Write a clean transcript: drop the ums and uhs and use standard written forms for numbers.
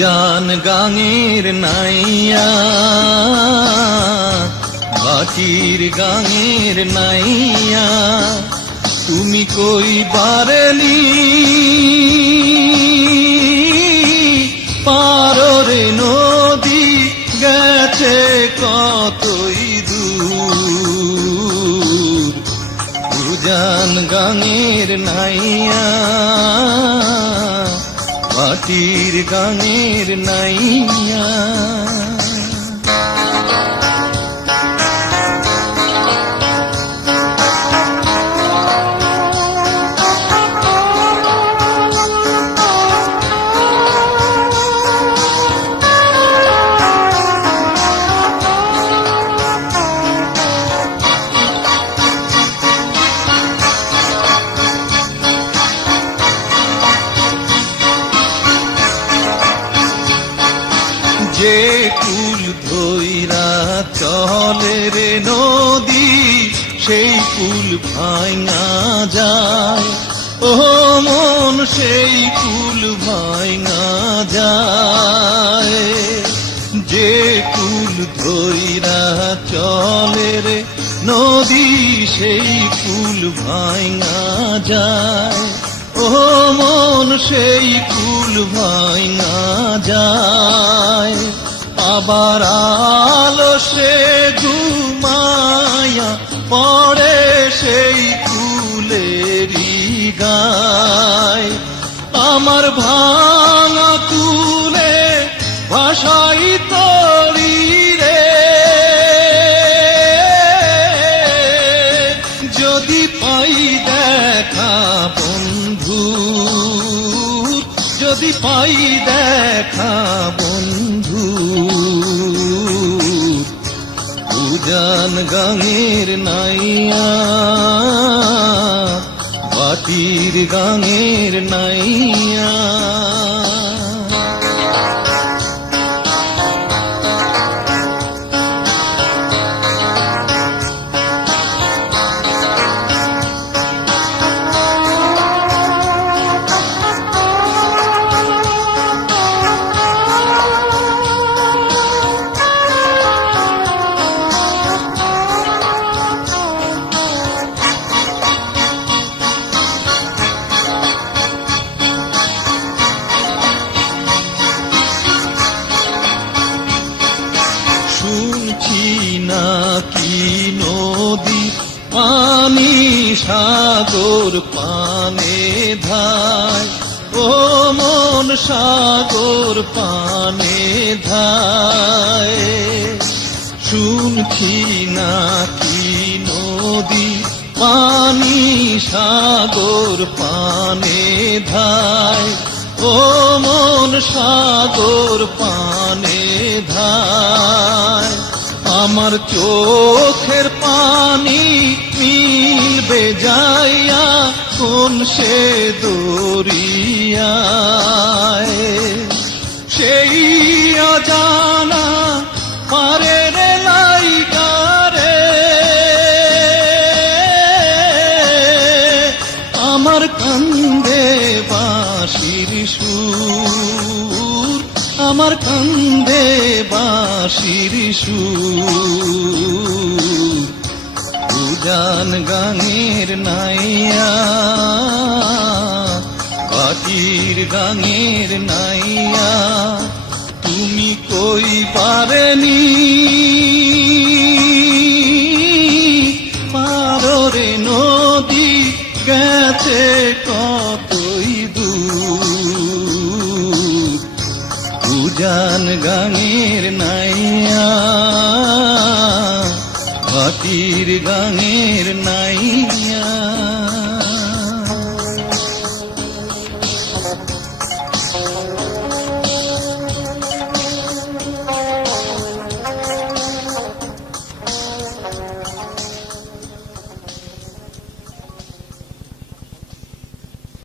উজান গাঙের নাইয়া, ভাটির গাঙের নাইয়া, তুমি কই বারেলি পাররে নদী গেছে কতই দূর। উজান গাঙের নাইয়া, ভাটির গাঙের নাইয়া। যে কুল ধইরা চলে রে নদী, সেই কুল ভাঙা যায়। ও মন, সেই কুল ভাঙা যায়। যে কুল ধইরা চলে রে নদী, সেই কুল ভাঙা যায়। ও মন, সেই কুল ভাঙা যায়। আবার আলসে ঘুমায়া পড়ে সেই কুলেরই গায়। আমার ভাঙা কুলে ভাষাই তরি রে, যদি পাই দেখা বন্ধু, যদি পাই দেখা বন্ধু। উজান গাঙের নাইয়া, ভাটির গাঙের নাইয়া। শুনছি নাকি নদী পানি সাগর পানে ধায়। ও মন, সাগর পানে ধায়। শুনছি নাকি নদী পানি সাগর পানে ধায়। ও মন, সাগর পানে ধায়। আমার চোখের পানি মিলবে যাইয়া কোন সে দরিয়ায়। সেই অজানা পারে রে লাইগারে, আমার কান্দে বাঁশির সুর, আমার কান্দে বাঁশির সুর। উজান গাঙের নাইয়া, ভাটির গাঙের নাইয়া, তুমি কই পারেনি পাররে নদী গেছে কতই দূর। উজান গাঙের নাইয়া, ভাটির গাঙের নাইয়া।